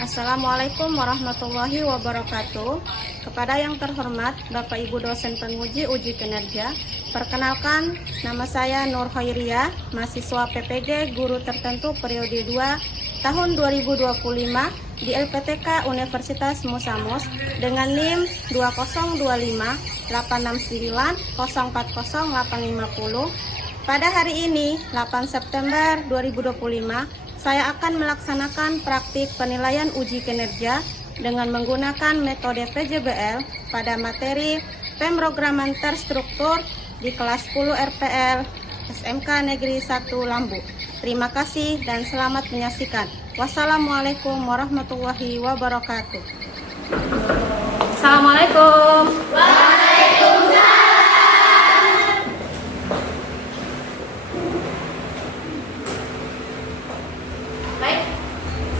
Assalamualaikum warahmatullahi wabarakatuh. Kepada yang terhormat Bapak Ibu dosen penguji uji kinerja, perkenalkan nama saya Nur Khairiyah, mahasiswa PPG Guru Tertentu periode 2 tahun 2025 di LPTK Universitas Musamus dengan NIM 20258690408550. Pada hari ini, 8 September 2025, saya akan melaksanakan praktik penilaian uji kinerja dengan menggunakan metode PJBL pada materi pemrograman terstruktur di kelas 10 RPL SMK Negeri 1 Lambu. Terima kasih dan selamat menyaksikan. Wassalamualaikum warahmatullahi wabarakatuh. Assalamualaikum.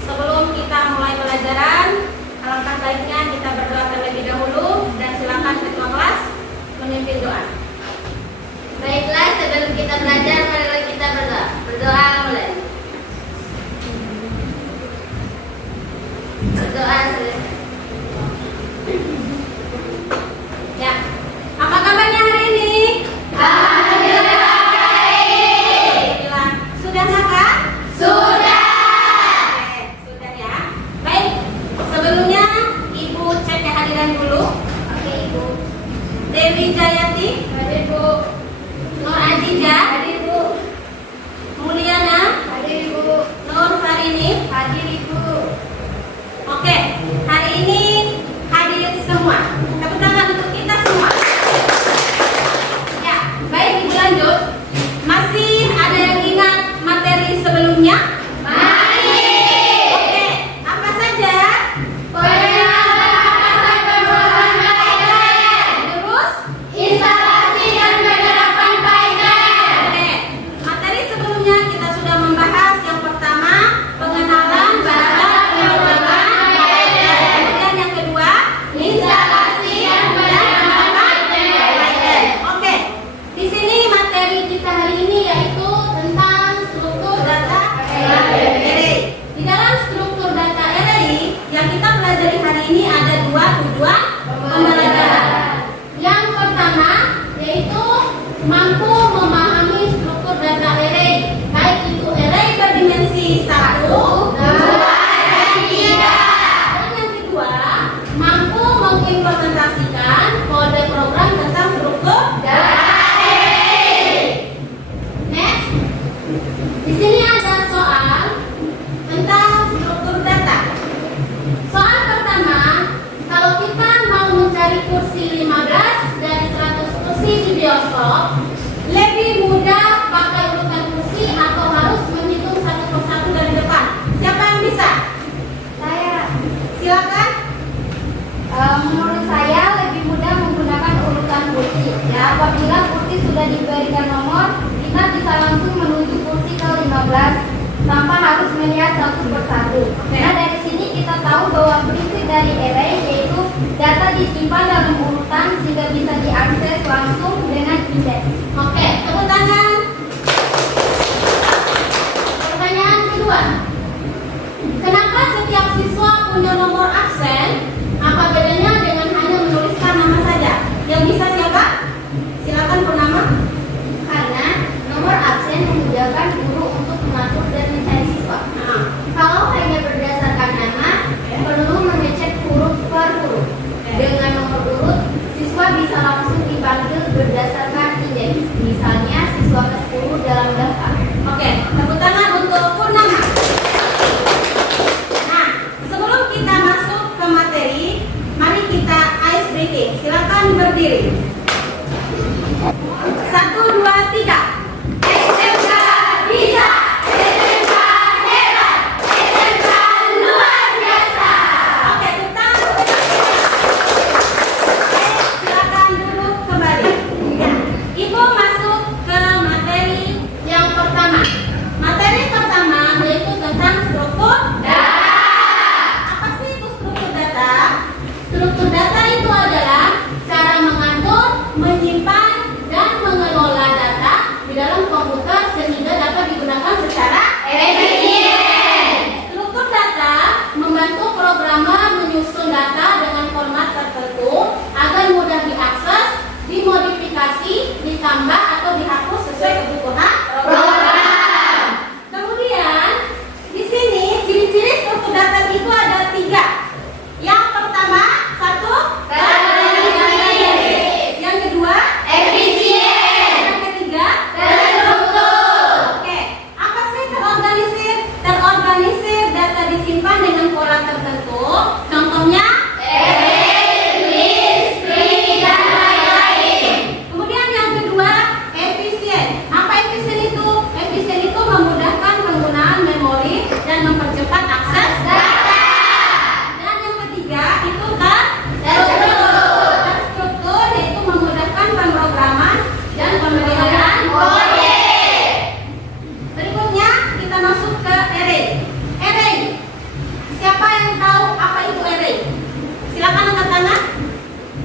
Sebelum kita mulai pelajaran, alangkah baiknya kita berdoa terlebih dahulu dan silakan ketua kelas memimpin doa. Baiklah, sebelum kita belajar, mari kita berdoa. Berdoa mulai. Berdoa selesai. Ya, apa kabarnya hari ini? Alhamdulillah baik. Sudah makan? Sudah. Sudah ya. Baik, sebelumnya Ibu cek kehadiran dulu. Oke, Ibu. Dewi Jayati, Hadir, Bu. Nur Ajija, Hadir, Bu. Mulyana, Hadir, Bu. Nur Farini. Hadir, Ibu. Oke, hari ini hadirin semua. Tepuk tangan untuk kita semua. Ya, baik Ibu lanjut. Masih ada yang ingat materi sebelumnya? Oke, apa saja? Terus? Instalasi dan penerapan Python. Oke, materi sebelumnya kita sudah membahas yang pertama pengenalan bahasa pemrograman Python. Kemudian yang kedua Instalasi dan penerapan Python. Oke, di sini materi kita hari ini yaitu tentang struktur data array. Di dalam struktur data array yang kita pelajari hari ini ada dua tujuan pembelajaran. Yang pertama yaitu mampu memahami struktur data array, baik itu array berdimensi 1, 2, dan 3. Dan yang kedua, mampu mengimplementasikan kode program tentang struktur data array. Next, di sini ada soal tentang struktur data. Soal pertama, kalau kita mau mencari kursi 15 dari 100 kursi di bioskop, lebih mudah pakai urutan kursi atau harus menghitung satu persatu dari depan? Siapa yang bisa? Saya, Silakan. menurut saya lebih mudah menggunakan urutan kursi. Ya, apabila kursi sudah diberikan nomor, kita bisa langsung menuju kursi ke 15 tanpa harus melihat satu persatu. Nah, dari sini kita tahu bahwa prinsip dari array yaitu data disimpan dalam urutan sehingga bisa diakses langsung dengan indeks. Oke, tepuk tangan. Pertanyaan kedua. Kenapa setiap siswa punya nomor absen? Apa bedanya dengan hanya menuliskan nama saja? Yang bisa siapa? Silakan Purnama. Karena nomor absen memudahkan guru untuk mengatur dan mencari siswa. Nah, Kalau hanya berdasarkan nama, perlu mengecek huruf per huruf. Dengan nomor urut, siswa bisa langsung dipanggil berdasarkan indeks. Misalnya ditambah atau dihapus sesuai kebutuhan program. Kemudian di sini ciri-ciri struktur data itu ada 3. Yang pertama, 1, terorganisir. Yang kedua, efisien. Yang ketiga, terstruktur. Oke, apa sih terorganisir? Terorganisir data disimpan dengan pola tertentu. Contohnya kemudian yang kedua, efisien. Apa efisien itu? Efisien itu memudahkan penggunaan memori dan mempercepat akses data. Dan yang ketiga itu terstruktur. Terstruktur yaitu memudahkan pemrograman dan pemeliharaan proyek. Berikutnya kita masuk ke array. Array. Siapa yang tahu apa itu array? Silakan angkat tangan.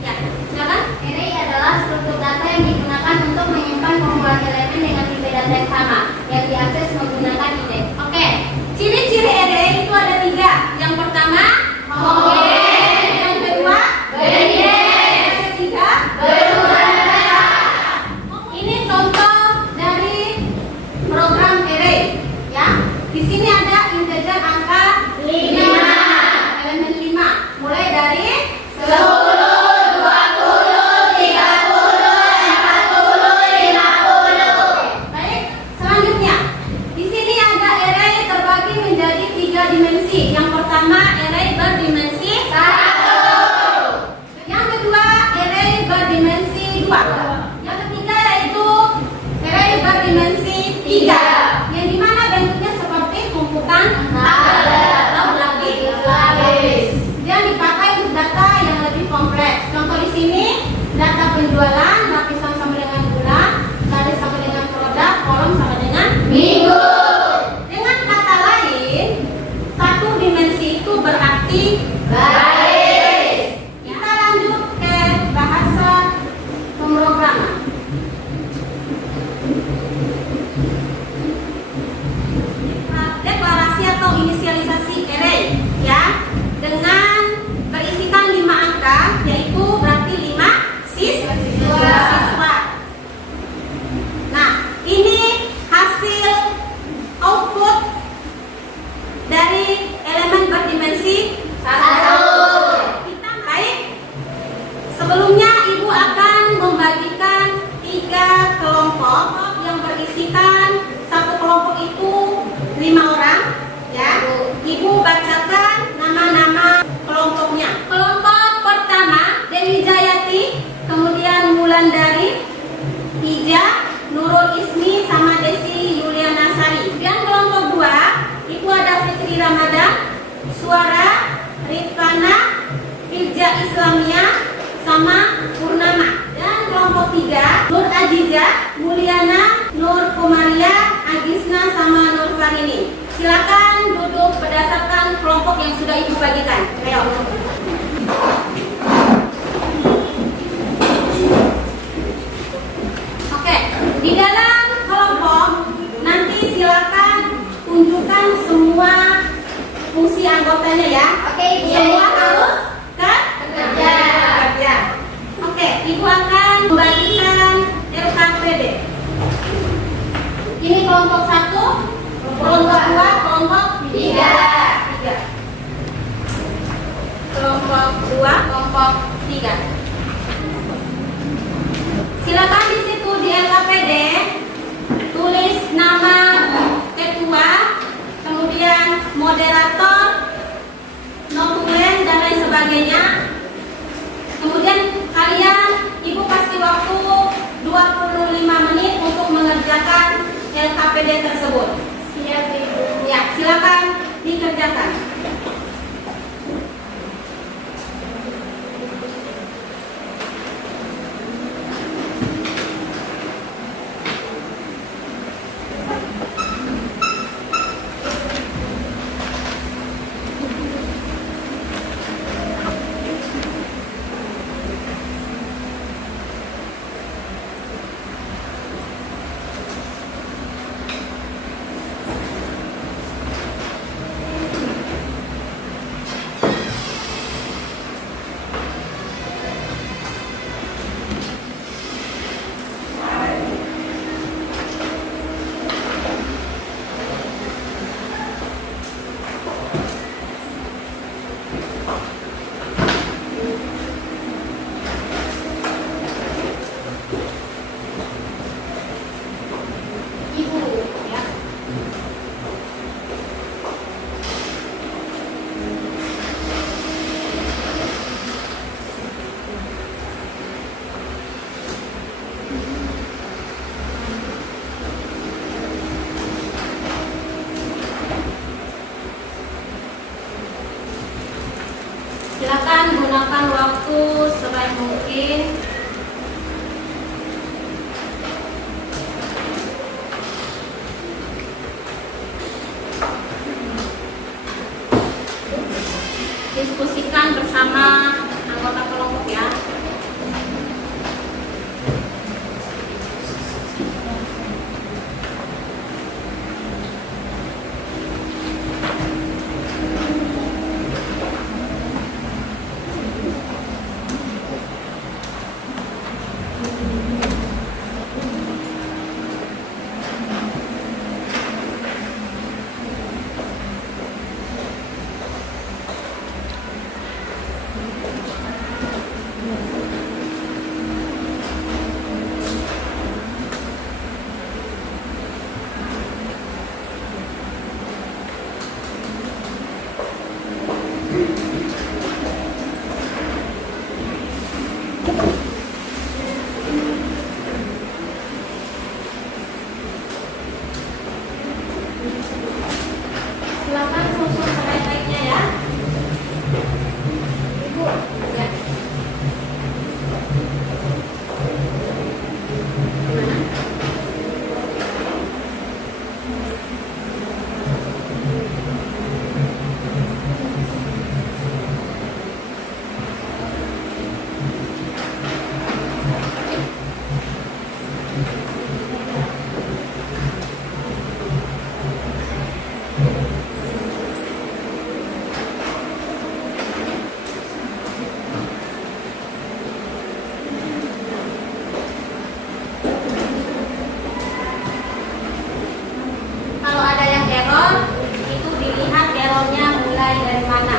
Ya, silakan. Array adalah struktur data yang digunakan untuk menyimpan kumpulan elemen dengan tipe data yang sama yang diakses menggunakan indeks. Oke, ciri-ciri array itu ada 3. Yang pertama, homogen. Yang kedua, berderet. Yang ketiga, berulang. Ini contoh dari program array. Ya, di sini ada integer angka 5, elemen 5, mulai dari 10, 20, 30, 40, 50. Baik, selanjutnya di sini ada array terbagi menjadi 3 dimensi. Yang pertama, array berdimensi 1. Yang kedua, array berdimensi 2. Yang ketiga yaitu array berdimensi 3. Yang dimana bentuknya seperti tumpukan atau lapis. Dia dipakai untuk data yang lebih kompleks. Contoh di sini data penjualan, lapisan sama dengan bulan, garis sama dengan produk, kolom sama dengan minggu. Dengan kata lain, 1 dimensi itu berarti baris. Kita lanjut ke bahasa pemrograman. Deklarasi atau inisialisasi array, ya, dengan berisikan 5 angka, yaitu berarti 5 siswa. Nah, ini hasil output dari elemen berdimensi 1. Kita baik. Sebelumnya ibu akan membagikan 3 kelompok yang berisikan satu kelompok itu 5 orang, ya. Ibu bacakan nama-nama kelompoknya. Kelompok pertama Dewi Jayati, kemudian Wulandari, Ija, Nurul Ismi sama Desi Yuliana Sari. Dan kelompok 2 Ibu ada Fitri Ramadan, Suara, Rifana, Firja Islamia sama Purnama. Dan kelompok 3 Nur Ajiza, Mulyana, Nur Kumaria, Agisna sama Nur Farini. Silakan duduk berdasarkan kelompok yang sudah ibu bagikan. Ayo. Oke, di dalam kelompok nanti silakan tunjukkan semua fungsi anggotanya ya. Oke, Semua harus bekerja. Oke, ibu akan membagikan LKPD. Ini kelompok 1, kelompok 2, kelompok 3. Kelompok 2, kelompok 3. Silakan di situ di LKPD tulis nama ketua, kemudian moderator, notulen dan lain sebagainya. Kemudian kalian, ibu kasih waktu 25 menit untuk mengerjakan LKPD tersebut. Siap, Ibu. Ya, silakan dikerjakan. makan waktu sebaik mungkin. Diskusikan bersama anggota kelompok ya. Silakan susun sebaik-baiknya ya. Ibu, ya. Kalau ada yang error, itu dilihat errornya mulai dari mana.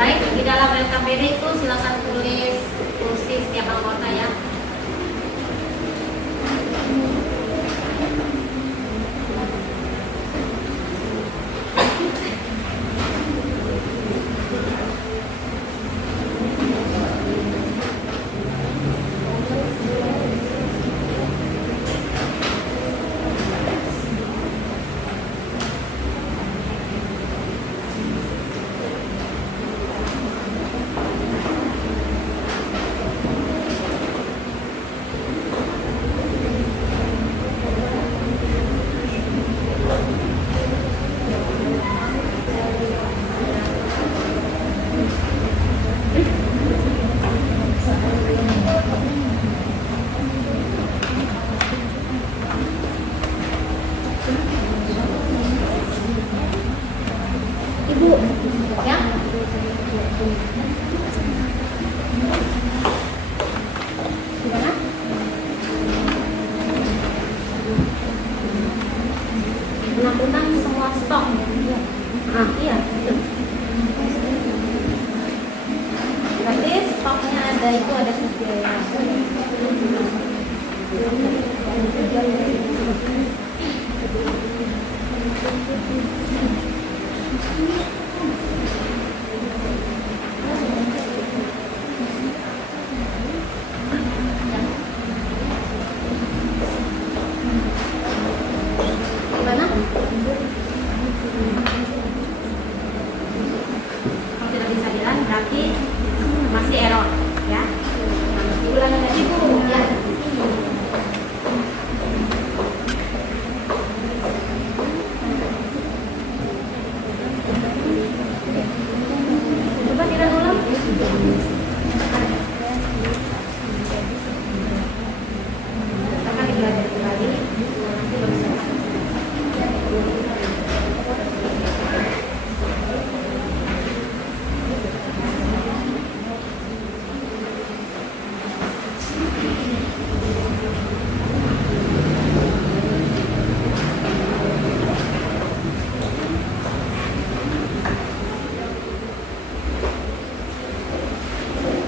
Baik, di dalam LKPD itu silakan tulis kursi setiap anggota ya. Ibu, ya. Gimana? Menentukan semua stok. Iya. Berarti stoknya ada itu ada 3 ya. Gimana? Kalau tidak bisa jalan berarti masih error ya. Nah, diulangi lagi Bu ya. Coba tidak ulang. Akan dipelajari kembali. Nanti baru saya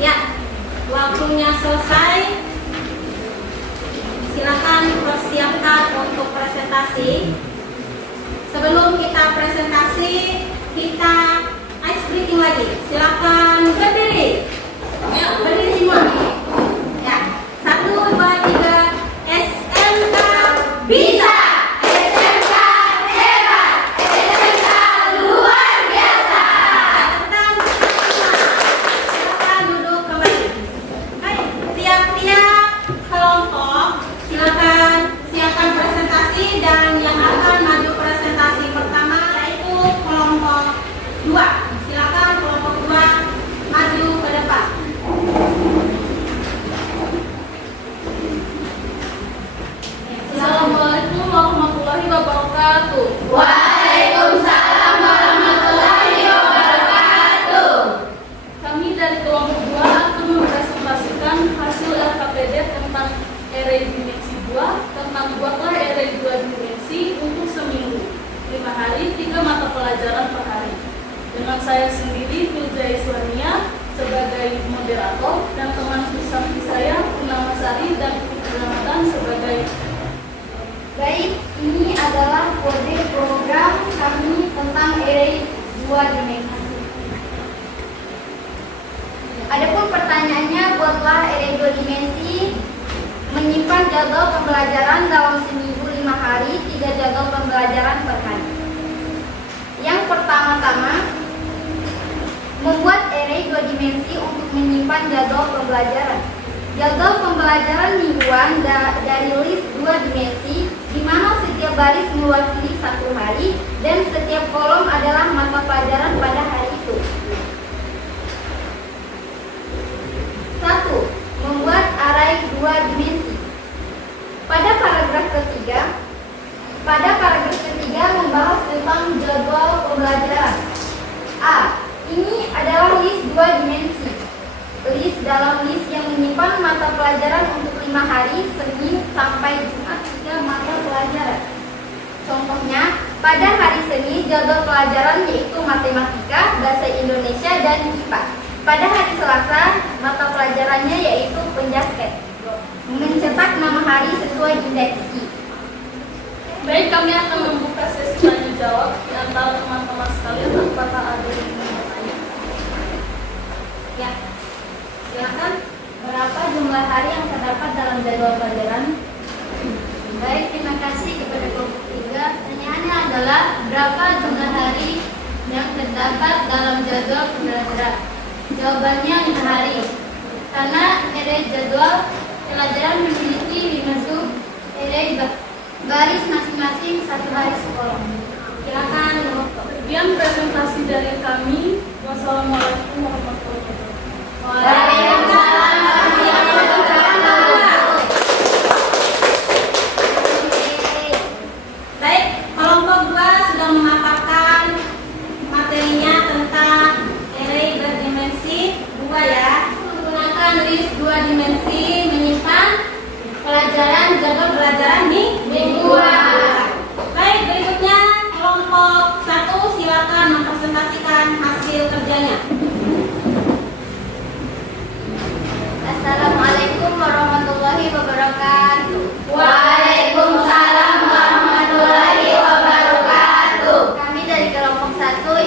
ya, waktunya selesai. Silakan persiapkan untuk presentasi. Sebelum kita presentasi, kita ice breaking lagi. Silakan berdiri. Ya, berdiri semua. Ya, 1, 2, 3. SMK bisa. SMK hebat. SMK luar biasa. Tepuk silakan duduk kembali. Hai, tiap-tiap kelompok silakan siapkan presentasi, dan yang akan maju presentasi pertama yaitu kelompok 2. Silakan kelompok 2 maju ke depan. Assalamualaikum warahmatullahi wabarakatuh. Waalaikumsalam warahmatullahi wabarakatuh. Kami dari kelompok 2 akan mempresentasikan hasil LKPD tentang array dimensi 2, tentang buatlah array 2 dimensi untuk seminggu, 5 hari, 3 mata pelajaran per hari. Dengan saya sendiri, Filza Iswania, sebagai moderator, dan teman samping saya, Purnama Sari dan Fitri Ramadan sebagai. Baik, ini adalah kode program kami tentang array 2 dimensi. Adapun pertanyaannya, buatlah array 2 dimensi, menyimpan jadwal pembelajaran dalam seminggu 5 hari, 3 jadwal pembelajaran per hari. Yang pertama-tama, membuat array 2 dimensi untuk menyimpan jadwal pembelajaran. Jadwal pembelajaran mingguan dari list 2 dimensi, di mana setiap baris mewakili 1 hari dan setiap kolom adalah mata pelajaran pada hari itu. 1. Membuat array 2 dimensi. Pada paragraf ketiga membahas tentang jadwal pembelajaran. A. Ini adalah list 2 dimensi. List dalam list yang menyimpan mata pelajaran untuk 5 hari, Senin sampai Jumat, 3 mata pelajaran. Contohnya, pada hari Senin jadwal pelajaran yaitu matematika, bahasa Indonesia, dan IPA. Pada hari Selasa, mata pelajarannya yaitu penjasket. Mencetak nama hari sesuai indeks I. Baik, kami akan membuka sesi tanya jawab di antara teman-teman sekalian. Apakah ada yang ingin bertanya? Ya, silakan. Berapa jumlah hari yang terdapat dalam jadwal pelajaran? Baik, terima kasih kepada kelompok 3. Pertanyaannya adalah berapa jumlah hari yang terdapat dalam jadwal pembelajaran? Jawabannya 5 hari. Karena array jadwal pelajaran memiliki 5 sub array baris masing-masing 1 hari sekolom. Silakan. Sekian presentasi dari kami. Wassalamualaikum warahmatullahi wabarakatuh. Waalaikumsalam warahmatullahi wabarakatuh. Baik, kelompok 2 sudah memaparkan materinya tentang array berdimensi 2 ya. Menggunakan list 2 dimensi, menyimpan jadwal pelajaran di mingguan. Baik, berikutnya kelompok 1 silakan mempresentasikan hasil kerjanya. Assalamualaikum warahmatullahi wabarakatuh. Waalaikumsalam warahmatullahi wabarakatuh. Kami dari kelompok 1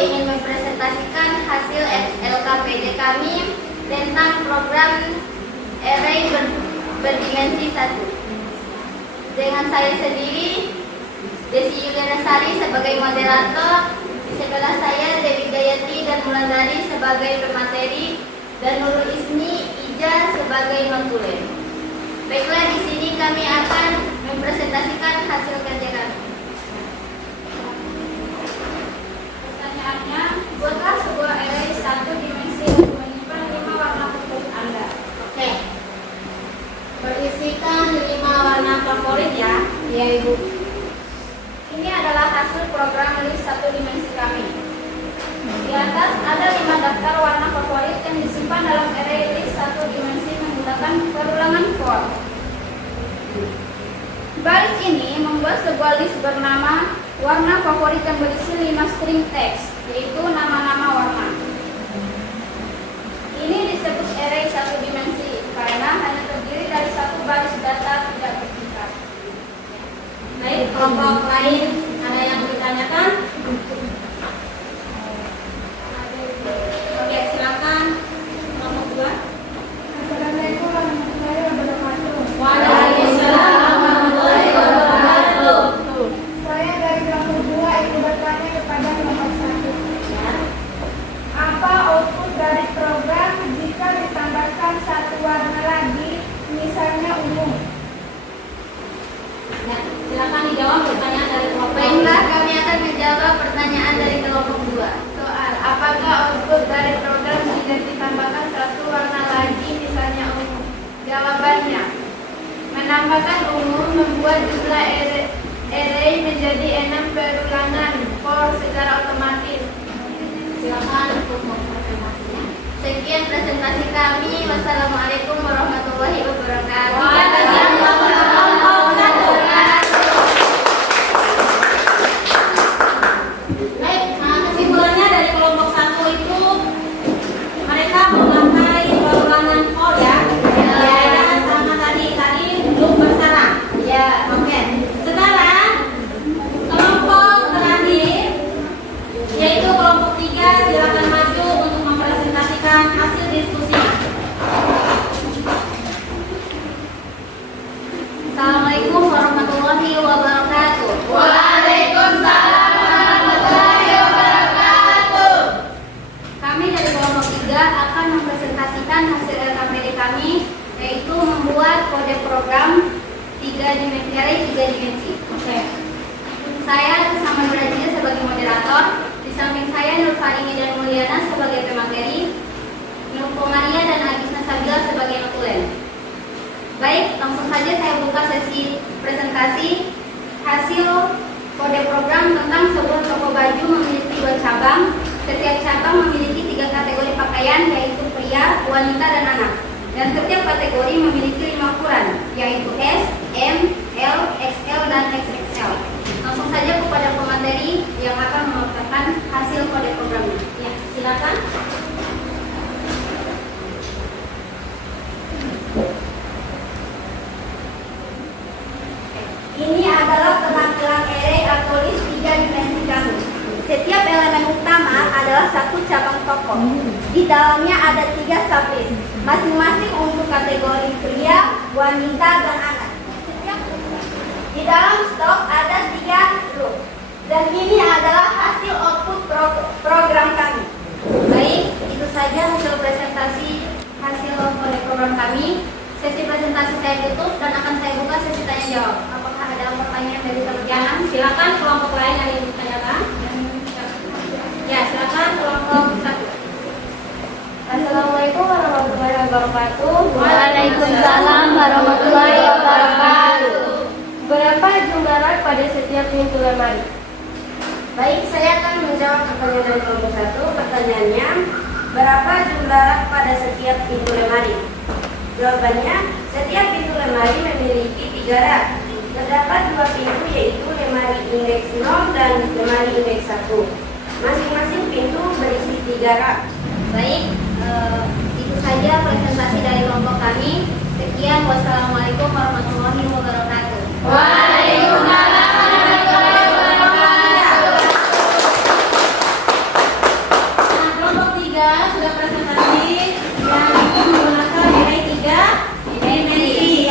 berdimensi 1. Dengan saya sendiri, Desi Yuliana Sari sebagai moderator, di sebelah saya Dewi Gayati dan Mulandari sebagai pemateri, dan Nurul Ismi Ija sebagai notulen. Baiklah, di sini kami akan mempresentasikan hasil kerja kami. Pertanyaannya, buatlah sebuah array 1 dimensi untuk menyimpan 5 warna favorit Anda. Oke. Berisikan 5 warna favorit ya. Iya, Ibu. Ini adalah hasil program list 1 dimensi kami. Di atas ada 5 daftar warna favorit yang disimpan dalam array list 1 dimensi menggunakan perulangan for. Baris ini membuat sebuah list bernama warna favorit yang berisi 5 string teks, yaitu nama-nama warna. Ini disebut array 1 dimensi karena hanya terdiri dari 1 baris data tidak bertingkat. Baik, kelompok lain ada yang ditanyakan? Oke, silakan kelompok 2. Assalamualaikum warahmatullahi wabarakatuh. Waalaikumsalam warahmatullahi wabarakatuh. Saya dari kelompok 2 ingin bertanya kepada kelompok 1. Ya. Apa output dari program jika ditambahkan 1 warna lagi, misalnya ungu? Ya, silakan dijawab pertanyaan dari kelompok. Baiklah, kami akan menjawab pertanyaan dari kelompok 2. Soal, apakah output dari program jika ditambahkan 1 warna lagi, misalnya ungu? Jawabannya, menambahkan ungu membuat jumlah array menjadi 6 perulangan for secara otomatis. Silakan untuk presentasinya. Sekian presentasi kami. Wassalamualaikum warahmatullahi wabarakatuh. Waalaikumsalam warahmatullahi wabarakatuh. Baik, kesimpulannya dari kelompok 1 itu mereka memakai perulangan for ya. Ya, sama tadi belum bersara. Ya. Oke. Sekarang kelompok terakhir yaitu kelompok 3, silakan maju untuk mempresentasikan hasil diskusinya. Assalamualaikum warahmatullahi wabarakatuh. Waalaikumsalam warahmatullahi wabarakatuh. Kami dari kelompok 3 akan mempresentasikan hasil LKPD kami, yaitu membuat kode program 3 dimensi. Oke. Saya bersama Nur Aziza sebagai moderator, di samping saya Nur Farini dan Mulyana sebagai pemateri, Nur Komaria dan Agisna Sabila sebagai notulen. Baik, langsung saja saya buka sesi presentasi hasil kode program tentang sebuah toko baju memiliki 2 cabang. Setiap cabang memiliki 3 kategori pakaian, yaitu pria, wanita, dan anak. Dan setiap kategori memiliki 5 ukuran, yaitu S, M, L, XL, dan XXL. Langsung saja kepada pemateri yang akan memaparkan hasil kode programnya. Ya, silakan. Ini adalah penampilan array atau list 3 dimensi kami. Setiap elemen utama adalah 1 cabang toko. Di dalamnya ada 3 sublist, masing-masing untuk kategori pria, wanita, dan anak. Di dalam stok ada 3 grup. Dan ini adalah hasil output program kami. Baik, itu saja hasil presentasi hasil kode program kami. Sesi presentasi saya tutup dan akan saya buka sesi tanya jawab. Apakah ada pertanyaan dari teman-teman? Silakan kelompok lain yang ingin ditanyakan. Ya, silakan kelompok 1. Assalamualaikum warahmatullahi wabarakatuh. Waalaikumsalam warahmatullahi wabarakatuh. Berapa jumlah rak pada setiap pintu lemari? Baik, saya akan menjawab pertanyaan dari kelompok 1. Pertanyaannya, berapa jumlah rak pada setiap pintu lemari? Jawabannya, setiap pintu lemari memiliki 3 rak. Terdapat 2 pintu, yaitu lemari indeks 0 dan lemari indeks 1. Masing-masing pintu berisi 3 rak. Baik, itu saja presentasi dari kelompok kami. Sekian, wassalamualaikum warahmatullahi wabarakatuh. Waalaikumsalam warahmatullahi wabarakatuh. Nah, kelompok 3 sudah presentasi yang menggunakan array 3 dimensi,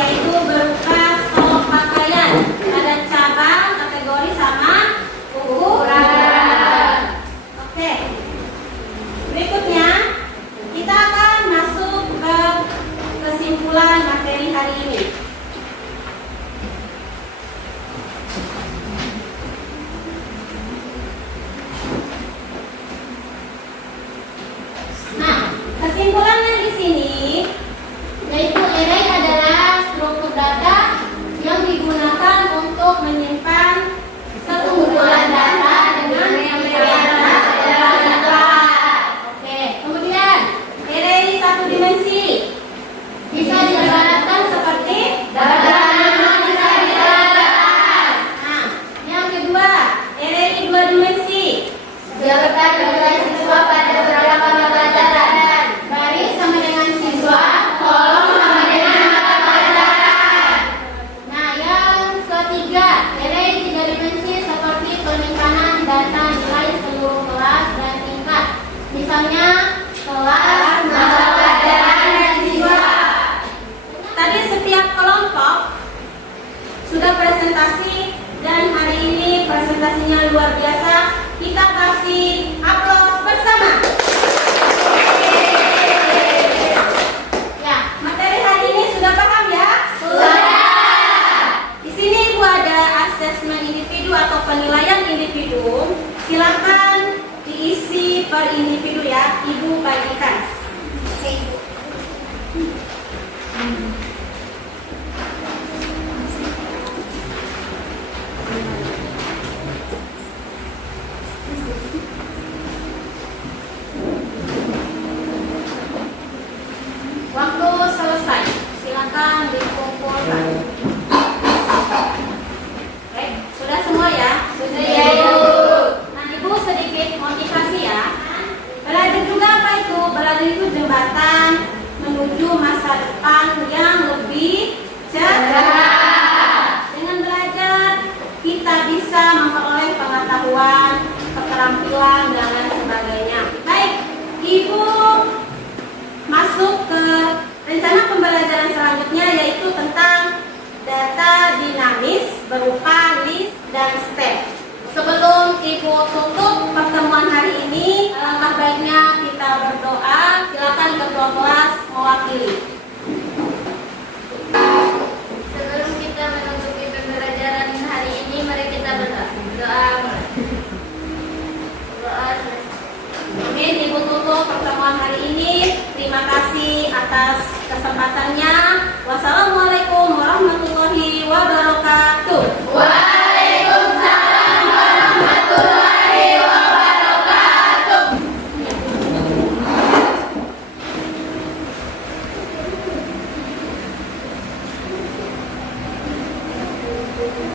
data dinamis berupa list dan step. Sebelum Ibu tutup pertemuan hari ini, alangkah baiknya kita berdoa. Silakan ketua kelas mewakili.